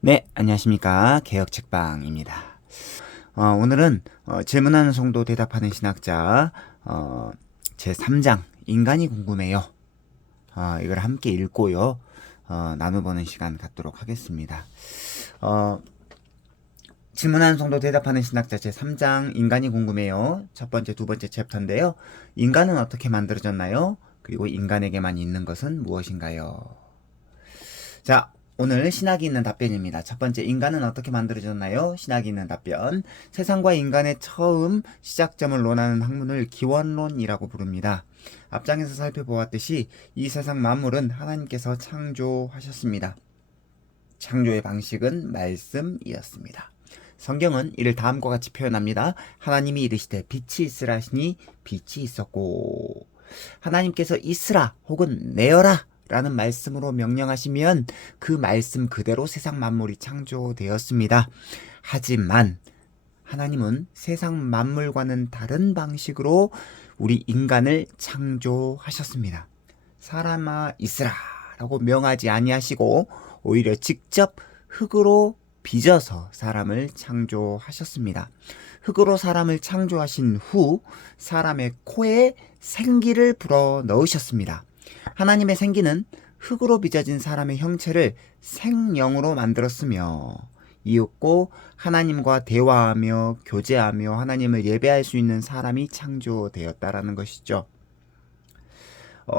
네, 안녕하십니까. 개혁책방입니다. 오늘은 질문하는 성도 대답하는 신학자 제3장 인간이 궁금해요. 이걸 함께 읽고요. 나눠보는 시간 갖도록 하겠습니다. 질문하는 성도 대답하는 신학자 제3장 인간이 궁금해요. 첫 번째, 두 번째 챕터인데요. 인간은 어떻게 만들어졌나요? 그리고 인간에게만 있는 것은 무엇인가요? 자, 오늘 신학이 있는 답변입니다. 첫 번째, 인간은 어떻게 만들어졌나요? 신학이 있는 답변. 세상과 인간의 처음 시작점을 논하는 학문을 기원론이라고 부릅니다. 앞장에서 살펴보았듯이 이 세상 만물은 하나님께서 창조하셨습니다. 창조의 방식은 말씀이었습니다. 성경은 이를 다음과 같이 표현합니다. 하나님이 이르시되 빛이 있으라 하시니 빛이 있었고, 하나님께서 있으라 혹은 내어라 라는 말씀으로 명령하시면 그 말씀 그대로 세상 만물이 창조되었습니다. 하지만 하나님은 세상 만물과는 다른 방식으로 우리 인간을 창조하셨습니다. 사람아 있으라 라고 명하지 아니하시고 오히려 직접 흙으로 빚어서 사람을 창조하셨습니다. 흙으로 사람을 창조하신 후 사람의 코에 생기를 불어 넣으셨습니다. 하나님의 생기는 흙으로 빚어진 사람의 형체를 생명으로 만들었으며 이윽고 하나님과 대화하며 교제하며 하나님을 예배할 수 있는 사람이 창조되었다라는 것이죠.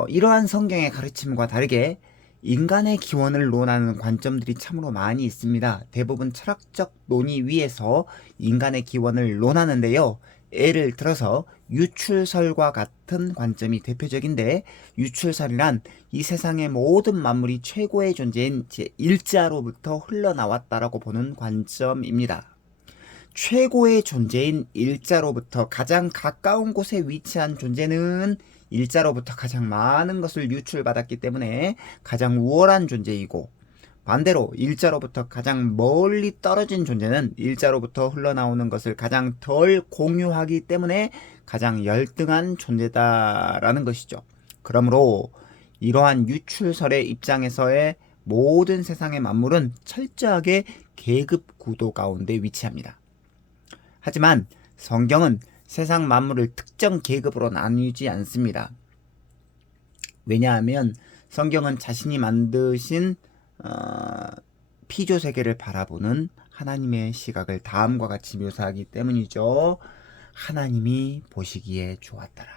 이러한 성경의 가르침과 다르게 인간의 기원을 논하는 관점들이 참으로 많이 있습니다. 대부분 철학적 논의 위에서 인간의 기원을 논하는데요. 예를 들어서 유출설과 같은 관점이 대표적인데, 유출설이란 이 세상의 모든 만물이 최고의 존재인 일자로부터 흘러나왔다라고 보는 관점입니다. 최고의 존재인 일자로부터 가장 가까운 곳에 위치한 존재는 일자로부터 가장 많은 것을 유출받았기 때문에 가장 우월한 존재이고, 반대로 일자로부터 가장 멀리 떨어진 존재는 일자로부터 흘러나오는 것을 가장 덜 공유하기 때문에 가장 열등한 존재다라는 것이죠. 그러므로 이러한 유출설의 입장에서의 모든 세상의 만물은 철저하게 계급 구도 가운데 위치합니다. 하지만 성경은 세상 만물을 특정 계급으로 나누지 않습니다. 왜냐하면 성경은 자신이 만드신 피조 세계를 바라보는 하나님의 시각을 다음과 같이 묘사하기 때문이죠. 하나님이 보시기에 좋았더라.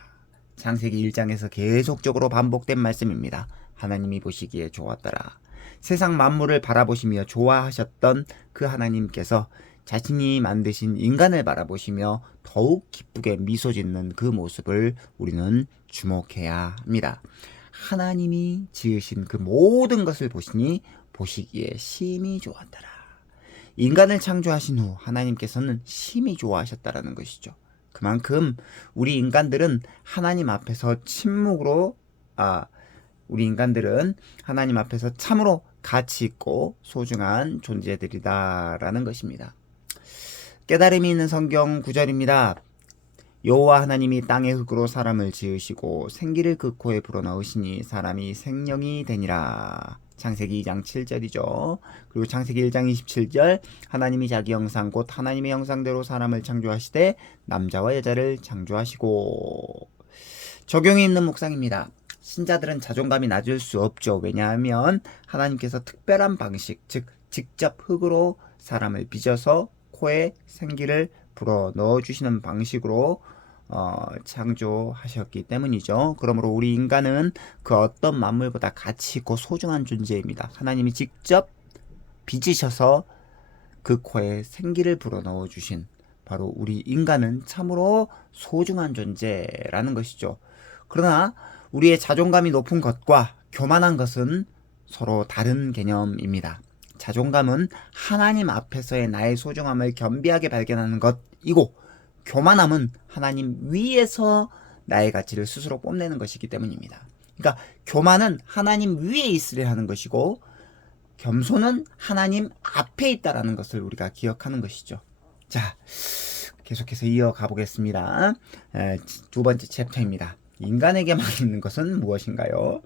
창세기 1장에서 계속적으로 반복된 말씀입니다. 하나님이 보시기에 좋았더라. 세상 만물을 바라보시며 좋아하셨던 그 하나님께서 자신이 만드신 인간을 바라보시며 더욱 기쁘게 미소 짓는 그 모습을 우리는 주목해야 합니다. 하나님이 지으신 그 모든 것을 보시니 보시기에 심히 좋았더라. 인간을 창조하신 후 하나님께서는 심히 좋아하셨다라는 것이죠. 그만큼 우리 인간들은 하나님 앞에서 우리 인간들은 하나님 앞에서 참으로 가치 있고 소중한 존재들이다라는 것입니다. 깨달음이 있는 성경 구절입니다. 여호와 하나님이 땅의 흙으로 사람을 지으시고 생기를 그 코에 불어넣으시니 사람이 생명이 되니라. 창세기 2장 7절이죠. 그리고 창세기 1장 27절, 하나님이 자기 형상 곧 하나님의 형상대로 사람을 창조하시되 남자와 여자를 창조하시고. 적용이 있는 묵상입니다. 신자들은 자존감이 낮을 수 없죠. 왜냐하면 하나님께서 특별한 방식, 즉 직접 흙으로 사람을 빚어서 코에 생기를 불어 넣어주시는 방식으로 창조하셨기 때문이죠. 그러므로 우리 인간은 그 어떤 만물보다 가치 있고 소중한 존재입니다. 하나님이 직접 빚으셔서 그 코에 생기를 불어 넣어주신 바로 우리 인간은 참으로 소중한 존재라는 것이죠. 그러나 우리의 자존감이 높은 것과 교만한 것은 서로 다른 개념입니다. 자존감은 하나님 앞에서의 나의 소중함을 겸비하게 발견하는 것이고, 교만함은 하나님 위에서 나의 가치를 스스로 뽐내는 것이기 때문입니다. 그러니까 교만은 하나님 위에 있으려 하는 것이고, 겸손은 하나님 앞에 있다라는 것을 우리가 기억하는 것이죠. 자, 계속해서 이어가 보겠습니다. 두 번째 챕터입니다. 인간에게만 있는 것은 무엇인가요?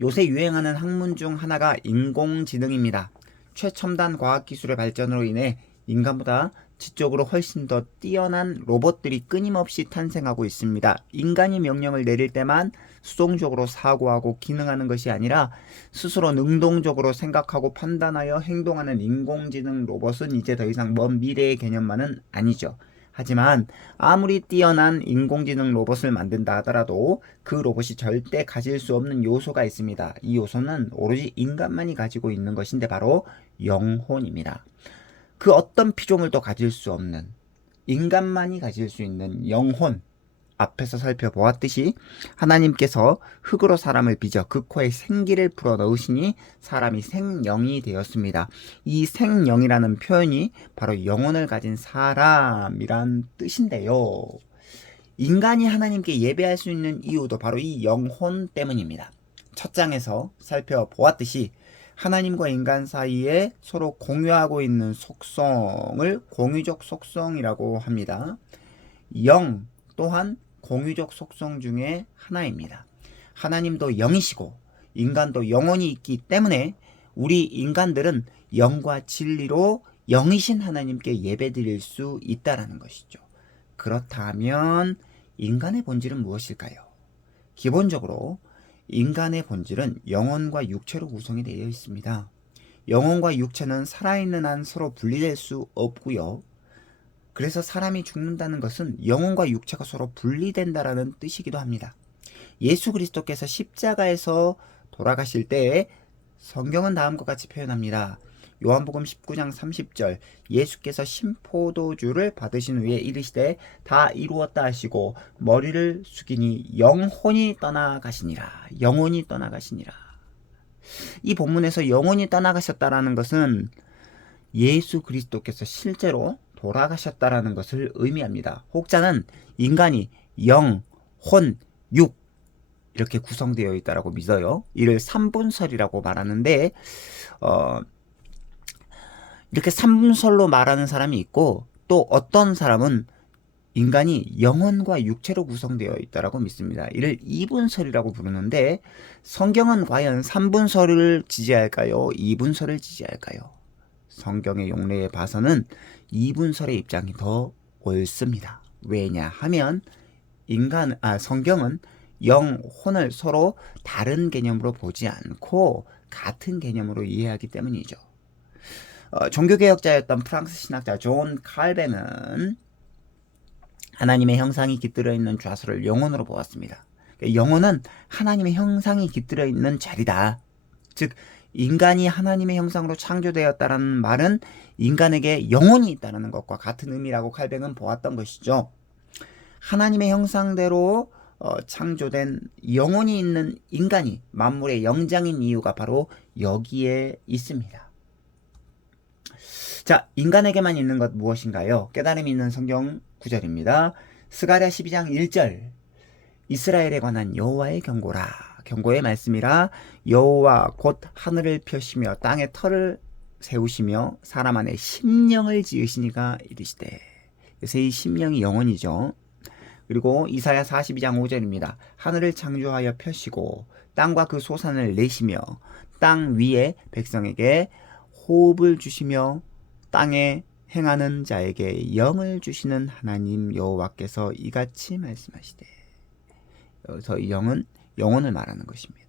요새 유행하는 학문 중 하나가 인공지능입니다. 최첨단 과학기술의 발전으로 인해 인간보다 지적으로 훨씬 더 뛰어난 로봇들이 끊임없이 탄생하고 있습니다. 인간이 명령을 내릴 때만 수동적으로 사고하고 기능하는 것이 아니라 스스로 능동적으로 생각하고 판단하여 행동하는 인공지능 로봇은 이제 더 이상 먼 미래의 개념만은 아니죠. 하지만 아무리 뛰어난 인공지능 로봇을 만든다 하더라도 그 로봇이 절대 가질 수 없는 요소가 있습니다. 이 요소는 오로지 인간만이 가지고 있는 것인데 바로 영혼입니다. 그 어떤 피조물도 가질 수 없는, 인간만이 가질 수 있는 영혼, 앞에서 살펴보았듯이 하나님께서 흙으로 사람을 빚어 그 코에 생기를 불어넣으시니 사람이 생령이 되었습니다. 이 생령이라는 표현이 바로 영혼을 가진 사람이란 뜻인데요. 인간이 하나님께 예배할 수 있는 이유도 바로 이 영혼 때문입니다. 첫 장에서 살펴보았듯이 하나님과 인간 사이에 서로 공유하고 있는 속성을 공유적 속성이라고 합니다. 영 또한 공유적 속성 중에 하나입니다. 하나님도 영이시고 인간도 영혼이 있기 때문에 우리 인간들은 영과 진리로 영이신 하나님께 예배드릴 수 있다라는 것이죠. 그렇다면 인간의 본질은 무엇일까요? 기본적으로 인간의 본질은 영혼과 육체로 구성이 되어 있습니다. 영혼과 육체는 살아있는 한 서로 분리될 수 없고요. 그래서 사람이 죽는다는 것은 영혼과 육체가 서로 분리된다라는 뜻이기도 합니다. 예수 그리스도께서 십자가에서 돌아가실 때에 성경은 다음과 같이 표현합니다. 요한복음 19장 30절 예수께서 신포도주를 받으신 후에 이르시되 다 이루었다 하시고 머리를 숙이니 영혼이 떠나가시니라. 영혼이 떠나가시니라. 이 본문에서 영혼이 떠나가셨다라는 것은 예수 그리스도께서 실제로 돌아가셨다라는 것을 의미합니다. 혹자는 인간이 영, 혼, 육 이렇게 구성되어 있다라고 믿어요. 이를 삼분설이라고 말하는데 이렇게 삼분설로 말하는 사람이 있고 또 어떤 사람은 인간이 영혼과 육체로 구성되어 있다라고 믿습니다. 이를 이분설이라고 부르는데 성경은 과연 삼분설을 지지할까요? 이분설을 지지할까요? 성경의 용례에 봐서는 이분설의 입장이 더 옳습니다. 왜냐하면 성경은 영, 혼을 서로 다른 개념으로 보지 않고 같은 개념으로 이해하기 때문이죠. 종교개혁자였던 프랑스 신학자 존 칼뱅은 하나님의 형상이 깃들어 있는 좌수를 영혼으로 보았습니다. 영혼은 하나님의 형상이 깃들어 있는 자리다. 즉 인간이 하나님의 형상으로 창조되었다라는 말은 인간에게 영혼이 있다는 것과 같은 의미라고 칼뱅은 보았던 것이죠. 하나님의 형상대로 창조된 영혼이 있는 인간이 만물의 영장인 이유가 바로 여기에 있습니다. 자, 인간에게만 있는 것 무엇인가요? 깨달음이 있는 성경 구절입니다. 스가랴 12장 1절 이스라엘에 관한 여호와의 경고라. 경고의 말씀이라. 여호와 곧 하늘을 펴시며 땅에 터를 세우시며 사람 안에 심령을 지으시니가 이르시되. 그래서 이 심령이 영혼이죠. 그리고 이사야 42장 5절입니다. 하늘을 창조하여 펴시고 땅과 그 소산을 내시며 땅 위에 백성에게 호흡을 주시며 땅에 행하는 자에게 영을 주시는 하나님 여호와께서 이같이 말씀하시되. 여기서 이 영은 영혼을 말하는 것입니다.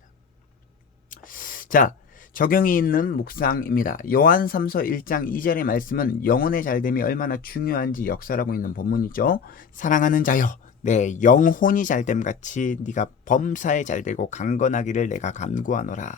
자, 적용이 있는 묵상입니다. 요한삼서 1장 2절의 말씀은 영혼의 잘됨이 얼마나 중요한지 역설하고 있는 본문이죠. 사랑하는 자여 내 영혼이 잘됨같이 네가 범사에 잘되고 강건하기를 내가 간구하노라.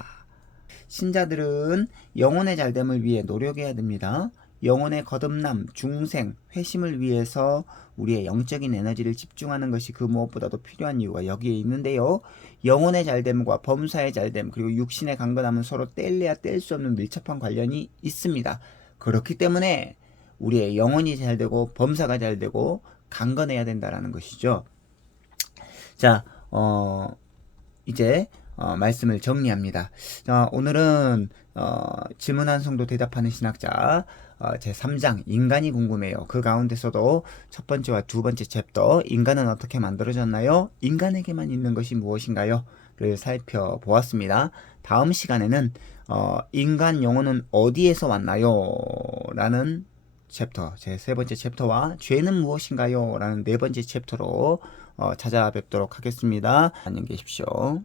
신자들은 영혼의 잘됨을 위해 노력해야 됩니다. 영혼의 거듭남, 중생, 회심을 위해서 우리의 영적인 에너지를 집중하는 것이 그 무엇보다도 필요한 이유가 여기에 있는데요. 영혼의 잘됨과 범사의 잘됨 그리고 육신의 강건함은 서로 뗄래야 뗄 수 없는 밀접한 관련이 있습니다. 그렇기 때문에 우리의 영혼이 잘되고 범사가 잘되고 강건해야 된다라는 것이죠. 자, 이제 말씀을 정리합니다. 오늘은 질문한 성도 대답하는 신학자 제3장 인간이 궁금해요. 그 가운데서도 첫 번째와 두 번째 챕터 인간은 어떻게 만들어졌나요? 인간에게만 있는 것이 무엇인가요? 살펴보았습니다. 다음 시간에는 인간 영혼은 어디에서 왔나요? 라는 챕터, 제 세 번째 챕터와 죄는 무엇인가요? 라는 네 번째 챕터로 찾아뵙도록 하겠습니다. 안녕히 계십시오.